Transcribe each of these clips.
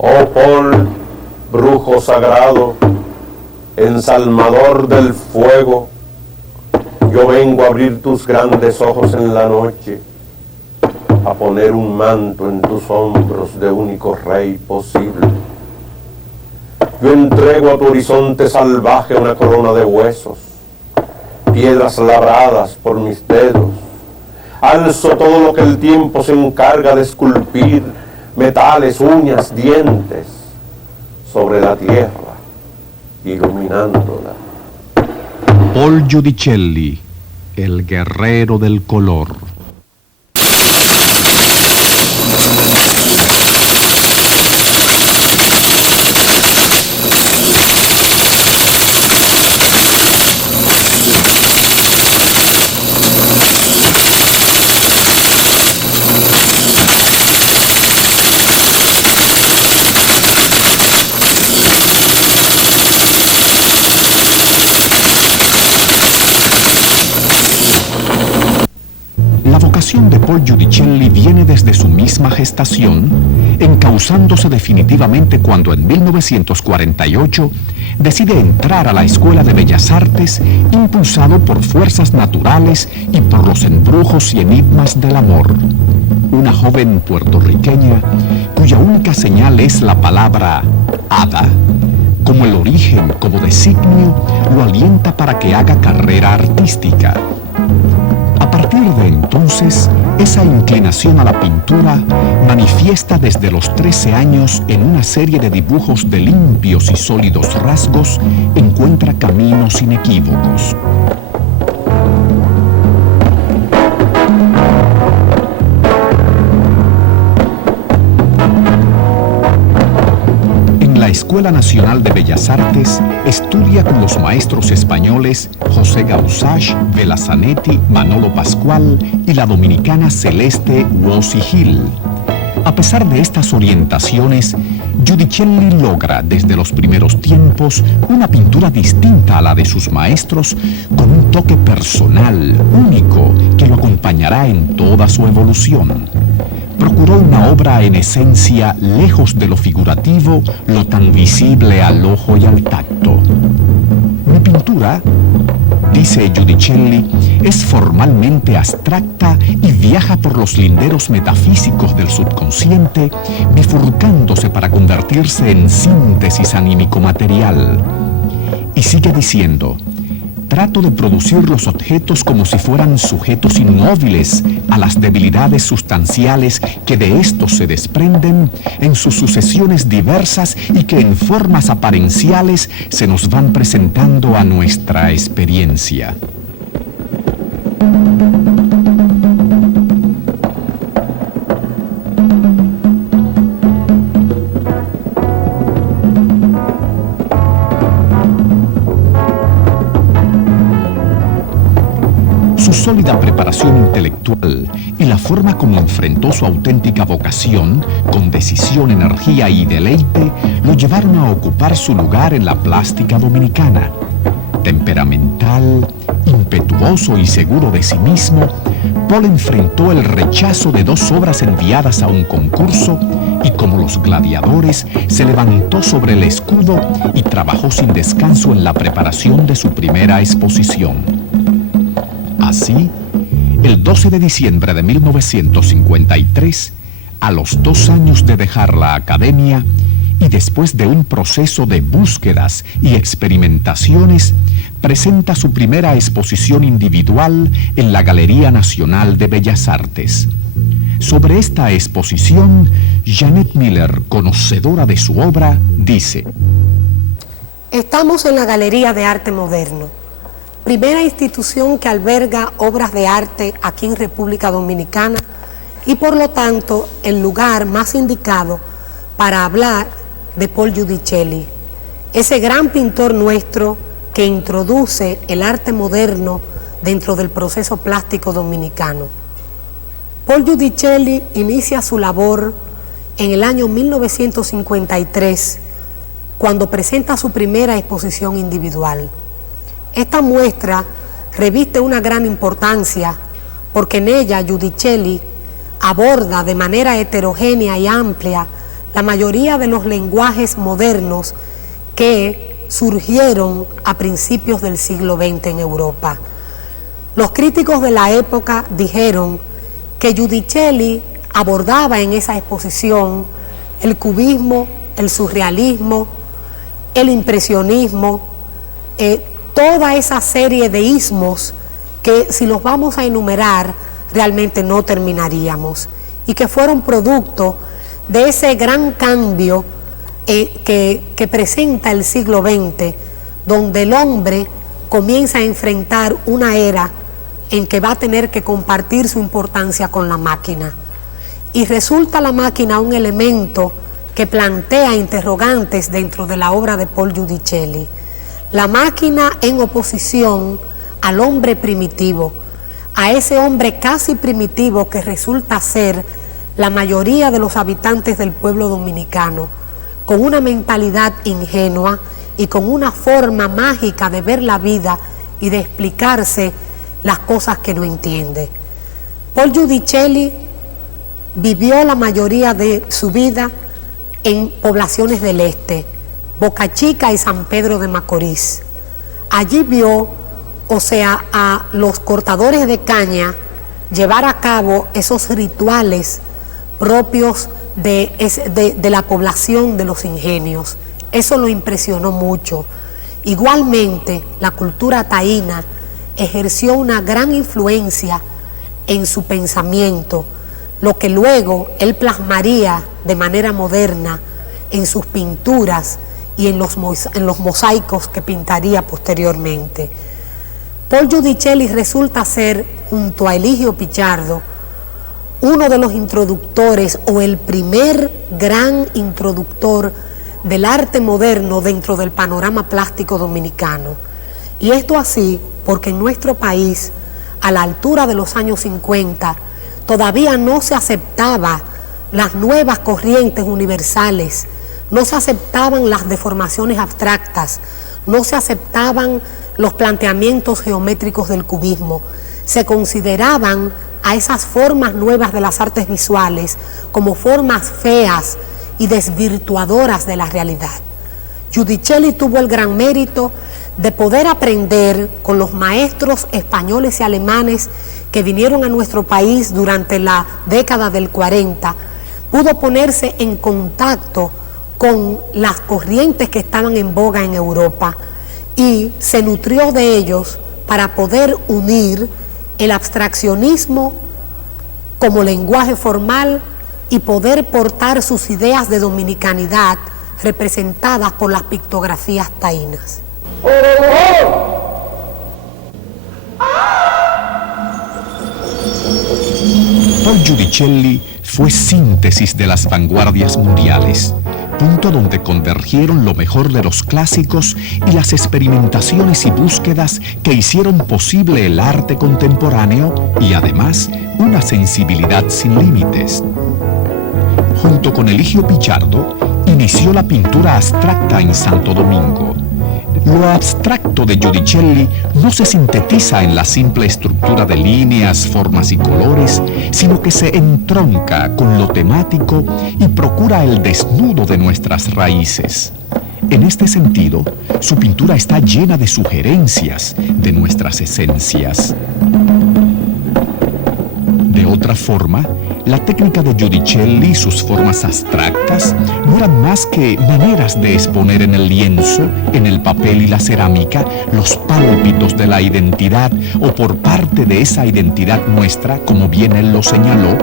Oh Paul, brujo sagrado, ensalmador del fuego, yo vengo a abrir tus grandes ojos en la noche, a poner un manto en tus hombros de único rey posible. Yo entrego a tu horizonte salvaje una corona de huesos, piedras labradas por mis dedos. Alzo todo lo que el tiempo se encarga de esculpir, metales, uñas, dientes, sobre la tierra, iluminándola. Paul Giudicelli, el guerrero del color. La vocación de Paul Giudicelli viene desde su misma gestación, encauzándose definitivamente cuando en 1948 decide entrar a la Escuela de Bellas Artes, impulsado por fuerzas naturales y por los embrujos y enigmas del amor. Una joven puertorriqueña cuya única señal es la palabra hada. Como el origen, como designio, lo alienta para que haga carrera artística. A partir de entonces, esa inclinación a la pintura manifiesta desde los 13 años en una serie de dibujos de limpios y sólidos rasgos, encuentra caminos inequívocos. La Escuela Nacional de Bellas Artes estudia con los maestros españoles José Gausach, Vela Zanetti, Manolo Pascual y la dominicana Celeste Wossi Gil. A pesar de estas orientaciones, Giudicelli logra desde los primeros tiempos una pintura distinta a la de sus maestros, con un toque personal, único, que lo acompañará en toda su evolución. Procuró una obra en esencia lejos de lo figurativo, lo tan visible al ojo y al tacto. Mi pintura, dice Giudicelli, es formalmente abstracta y viaja por los linderos metafísicos del subconsciente, bifurcándose para convertirse en síntesis anímico-material. Y sigue diciendo: trato de producir los objetos como si fueran sujetos inmóviles a las debilidades sustanciales que de estos se desprenden en sus sucesiones diversas y que en formas aparenciales se nos van presentando a nuestra experiencia. Su sólida preparación intelectual y la forma como enfrentó su auténtica vocación, con decisión, energía y deleite, lo llevaron a ocupar su lugar en la plástica dominicana. Temperamental, impetuoso y seguro de sí mismo, Paul enfrentó el rechazo de 2 obras enviadas a un concurso y, como los gladiadores, se levantó sobre el escudo y trabajó sin descanso en la preparación de su primera exposición. Así, el 12 de diciembre de 1953, a los 2 años de dejar la academia y después de un proceso de búsquedas y experimentaciones, presenta su primera exposición individual en la Galería Nacional de Bellas Artes. Sobre esta exposición, Janet Miller, conocedora de su obra, dice: estamos en la Galería de Arte Moderno, primera institución que alberga obras de arte aquí en República Dominicana y por lo tanto el lugar más indicado para hablar de Paul Giudicelli, ese gran pintor nuestro que introduce el arte moderno dentro del proceso plástico dominicano. Paul Giudicelli inicia su labor en el año 1953 cuando presenta su primera exposición individual. Esta muestra reviste una gran importancia porque en ella Giudicelli aborda de manera heterogénea y amplia la mayoría de los lenguajes modernos que surgieron a principios del siglo XX en Europa. Los críticos de la época dijeron que Giudicelli abordaba en esa exposición el cubismo, el surrealismo, el impresionismo, toda esa serie de ismos que si los vamos a enumerar realmente no terminaríamos, y que fueron producto de ese gran cambio que presenta el siglo XX, donde el hombre comienza a enfrentar una era en que va a tener que compartir su importancia con la máquina. Y resulta la máquina un elemento que plantea interrogantes dentro de la obra de Paul Giudicelli. La máquina en oposición al hombre primitivo, a ese hombre casi primitivo que resulta ser la mayoría de los habitantes del pueblo dominicano, con una mentalidad ingenua y con una forma mágica de ver la vida y de explicarse las cosas que no entiende. Paul Giudicelli vivió la mayoría de su vida en poblaciones del este, Boca Chica y San Pedro de Macorís. Allí vio, a los cortadores de caña llevar a cabo esos rituales propios de la población de los ingenios. Eso lo impresionó mucho. Igualmente, la cultura taína ejerció una gran influencia en su pensamiento, lo que luego él plasmaría de manera moderna en sus pinturas y en los mosaicos que pintaría posteriormente. Paul Giudicelli resulta ser, junto a Eligio Pichardo, uno de los introductores o el primer gran introductor del arte moderno dentro del panorama plástico dominicano. Y esto así porque en nuestro país, a la altura de los años 50, todavía no se aceptaban las nuevas corrientes universales, no se aceptaban las deformaciones abstractas, no se aceptaban los planteamientos geométricos del cubismo. Se consideraban a esas formas nuevas de las artes visuales como formas feas y desvirtuadoras de la realidad. Giudicelli tuvo el gran mérito de poder aprender con los maestros españoles y alemanes que vinieron a nuestro país durante la década del 40, pudo ponerse en contacto con las corrientes que estaban en boga en Europa y se nutrió de ellos para poder unir el abstraccionismo como lenguaje formal y poder portar sus ideas de dominicanidad representadas por las pictografías taínas. Paul Giudicelli fue síntesis de las vanguardias mundiales, punto donde convergieron lo mejor de los clásicos y las experimentaciones y búsquedas que hicieron posible el arte contemporáneo y además una sensibilidad sin límites. Junto con Eligio Pichardo, inició la pintura abstracta en Santo Domingo. Lo abstracto de Giudicelli no se sintetiza en la simple estructura de líneas, formas y colores, sino que se entronca con lo temático y procura el desnudo de nuestras raíces. En este sentido, su pintura está llena de sugerencias de nuestras esencias. De otra forma, la técnica de Giudicelli y sus formas abstractas no eran más que maneras de exponer en el lienzo, en el papel y la cerámica los pálpitos de la identidad o por parte de esa identidad nuestra, como bien él lo señaló,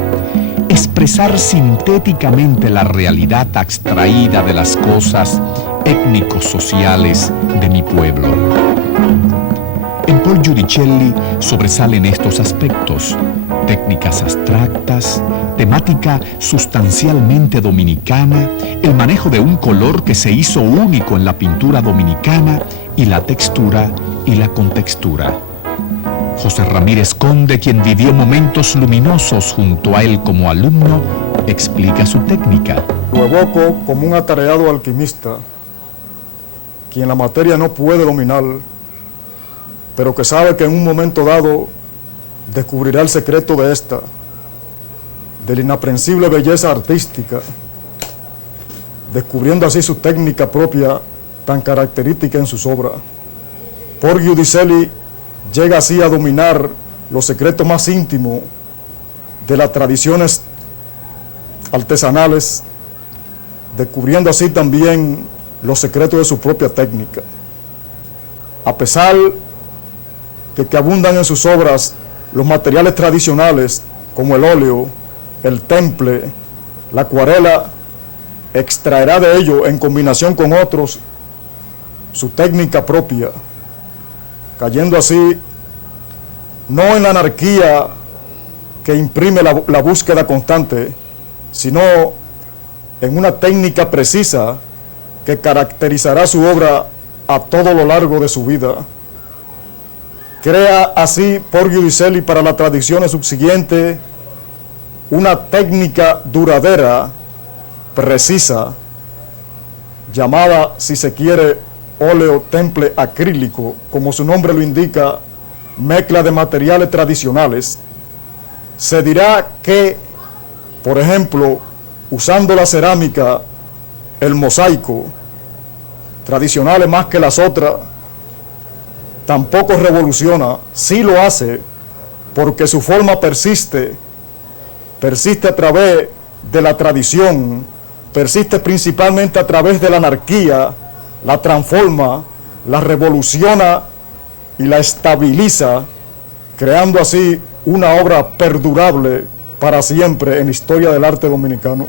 expresar sintéticamente la realidad abstraída de las cosas étnico-sociales de mi pueblo. En Paul Giudicelli sobresalen estos aspectos: técnicas abstractas, temática sustancialmente dominicana, el manejo de un color que se hizo único en la pintura dominicana y la textura y la contextura. José Ramírez Conde, quien vivió momentos luminosos junto a él como alumno, explica su técnica. Lo evoco como un atareado alquimista, quien la materia no puede dominar, pero que sabe que en un momento dado descubrirá el secreto de esta, de la inaprensible belleza artística descubriendo así su técnica propia tan característica en sus obras. Paul Giudicelli llega así a dominar los secretos más íntimos de las tradiciones artesanales, descubriendo así también los secretos de su propia técnica. A pesar de que abundan en sus obras los materiales tradicionales como el óleo, el temple, la acuarela, extraerá de ello, en combinación con otros, su técnica propia, cayendo así no en la anarquía que imprime la búsqueda constante, sino en una técnica precisa que caracterizará su obra a todo lo largo de su vida. Crea así Paul Giudicelli para las tradiciones subsiguientes una técnica duradera, precisa, llamada, si se quiere, óleo temple acrílico, como su nombre lo indica, mezcla de materiales tradicionales. Se dirá que, por ejemplo, usando la cerámica, el mosaico, tradicionales más que las otras, tampoco revoluciona, sí lo hace, porque su forma persiste a través de la tradición, persiste principalmente a través de la anarquía, la transforma, la revoluciona y la estabiliza, creando así una obra perdurable para siempre en la historia del arte dominicano.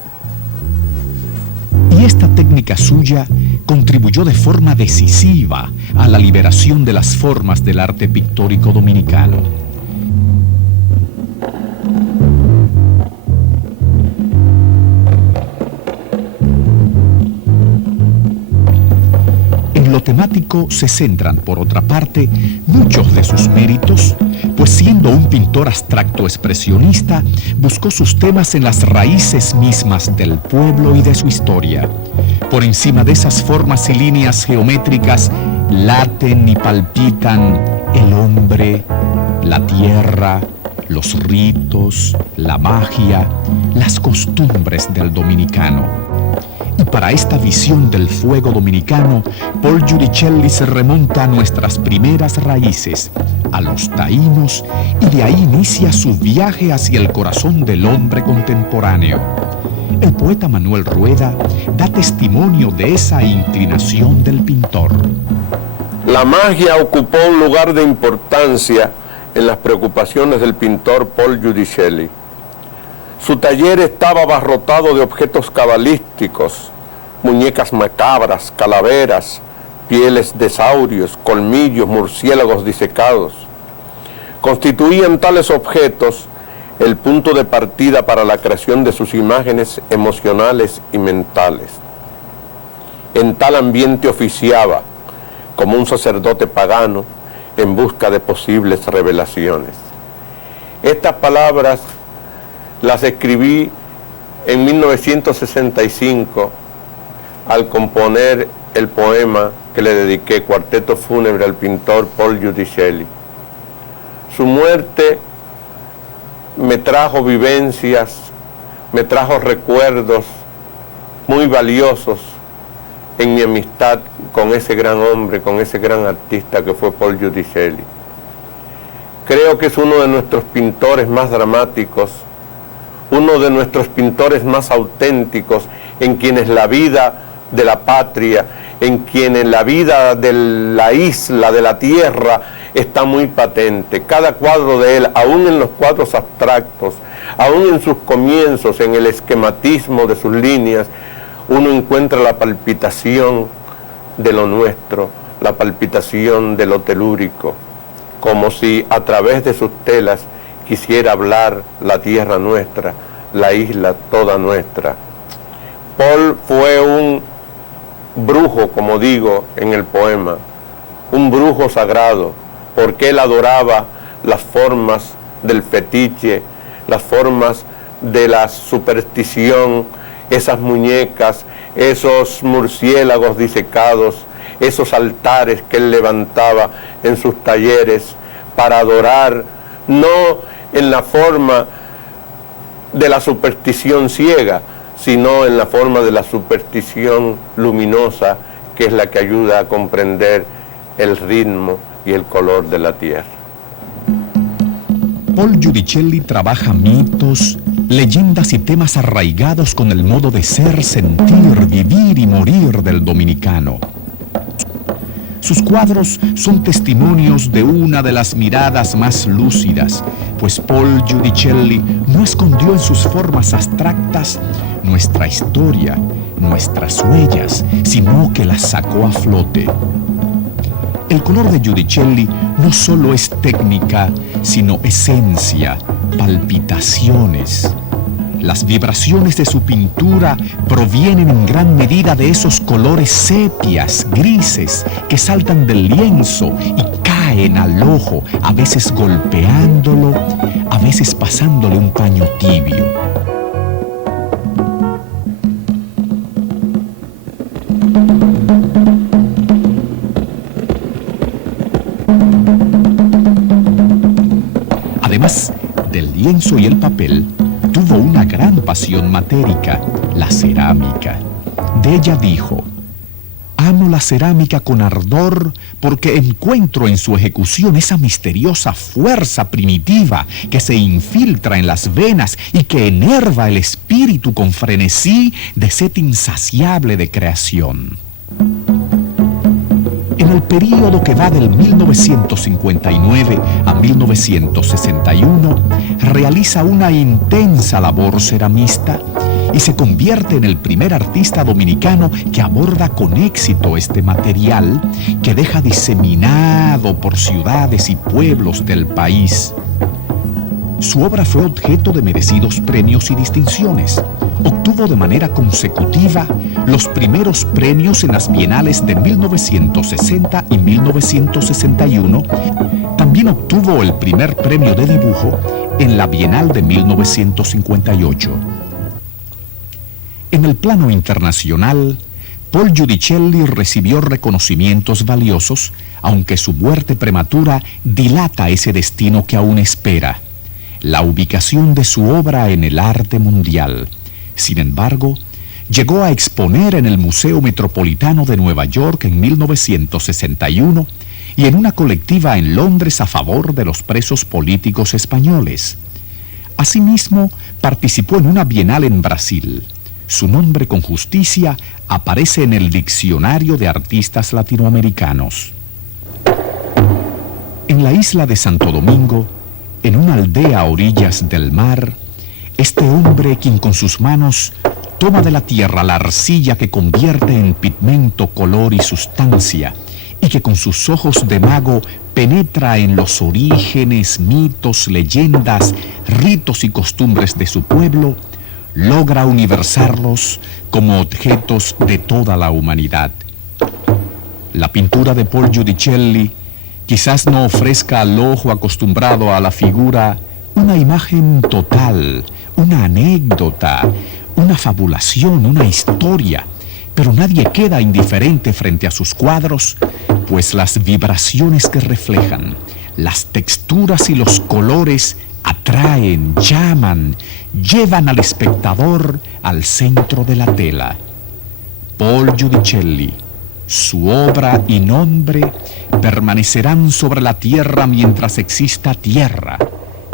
Y esta técnica suya contribuyó de forma decisiva a la liberación de las formas del arte pictórico dominicano. En lo temático se centran, por otra parte, muchos de sus méritos, pues siendo un pintor abstracto expresionista, buscó sus temas en las raíces mismas del pueblo y de su historia. Por encima de esas formas y líneas geométricas laten y palpitan el hombre, la tierra, los ritos, la magia, las costumbres del dominicano. Y para esta visión del fuego dominicano, Paul Giudicelli se remonta a nuestras primeras raíces, a los taínos, y de ahí inicia su viaje hacia el corazón del hombre contemporáneo. El poeta Manuel Rueda da testimonio de esa inclinación del pintor. La magia ocupó un lugar de importancia en las preocupaciones del pintor Paul Giudicelli. Su taller estaba abarrotado de objetos cabalísticos, muñecas macabras, calaveras, pieles de saurios, colmillos, murciélagos disecados. Constituían tales objetos el punto de partida para la creación de sus imágenes emocionales y mentales. En tal ambiente oficiaba, como un sacerdote pagano, en busca de posibles revelaciones. Estas palabras las escribí en 1965 al componer el poema que le dediqué, Cuarteto Fúnebre, al pintor Paul Giudicelli. Su muerte me trajo vivencias, me trajo recuerdos muy valiosos en mi amistad con ese gran hombre, con ese gran artista que fue Paul Giudicelli. Creo que es uno de nuestros pintores más dramáticos, uno de nuestros pintores más auténticos, en quienes la vida de la patria, en quienes la vida de la isla, de la tierra, está muy patente. Cada cuadro de él, aún en los cuadros abstractos, aún en sus comienzos, en el esquematismo de sus líneas, uno encuentra la palpitación de lo nuestro, la palpitación de lo telúrico, como si a través de sus telas quisiera hablar la tierra nuestra, la isla toda nuestra. Paul fue un brujo, como digo en el poema, un brujo sagrado, porque él adoraba las formas del fetiche, las formas de la superstición, esas muñecas, esos murciélagos disecados, esos altares que él levantaba en sus talleres para adorar, no en la forma de la superstición ciega, sino en la forma de la superstición luminosa, que es la que ayuda a comprender el ritmo y el color de la tierra. Paul Giudicelli trabaja mitos, leyendas y temas arraigados con el modo de ser, sentir, vivir y morir del dominicano. Sus cuadros son testimonios de una de las miradas más lúcidas, pues Paul Giudicelli no escondió en sus formas abstractas nuestra historia, nuestras huellas, sino que las sacó a flote. El color de Giudicelli no solo es técnica, sino esencia, palpitaciones. Las vibraciones de su pintura provienen en gran medida de esos colores sepias, grises, que saltan del lienzo y caen al ojo, a veces golpeándolo, a veces pasándole un paño tibio. Además del lienzo y el papel, tuvo una gran pasión matérica, la cerámica. De ella dijo: amo la cerámica con ardor porque encuentro en su ejecución esa misteriosa fuerza primitiva que se infiltra en las venas y que enerva el espíritu con frenesí de sed insaciable de creación. En el período que va del 1959 a 1961, realiza una intensa labor ceramista y se convierte en el primer artista dominicano que aborda con éxito este material que deja diseminado por ciudades y pueblos del país. Su obra fue objeto de merecidos premios y distinciones. Obtuvo de manera consecutiva los primeros premios en las bienales de 1960 y 1961. También obtuvo el primer premio de dibujo en la Bienal de 1958. En el plano internacional, Paul Giudicelli recibió reconocimientos valiosos, aunque su muerte prematura dilata ese destino que aún espera: la ubicación de su obra en el arte mundial. Sin embargo, llegó a exponer en el Museo Metropolitano de Nueva York en 1961 y en una colectiva en Londres a favor de los presos políticos españoles. Asimismo, participó en una bienal en Brasil. Su nombre con justicia aparece en el Diccionario de Artistas Latinoamericanos. En la isla de Santo Domingo, en una aldea a orillas del mar, este hombre, quien con sus manos toma de la tierra la arcilla que convierte en pigmento, color y sustancia, y que con sus ojos de mago penetra en los orígenes, mitos, leyendas, ritos y costumbres de su pueblo, logra universarlos como objetos de toda la humanidad. La pintura de Paul Giudicelli quizás no ofrezca al ojo acostumbrado a la figura una imagen total, una anécdota, una fabulación, una historia, pero nadie queda indiferente frente a sus cuadros, pues las vibraciones que reflejan, las texturas y los colores atraen, llaman, llevan al espectador al centro de la tela. Paul Giudicelli, su obra y nombre permanecerán sobre la tierra mientras exista tierra,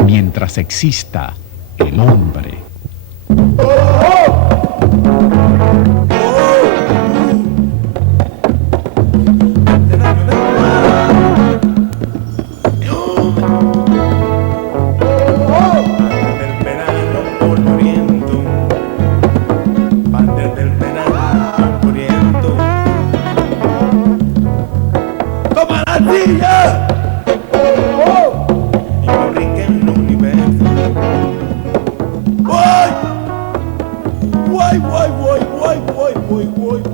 mientras exista el hombre. Voy.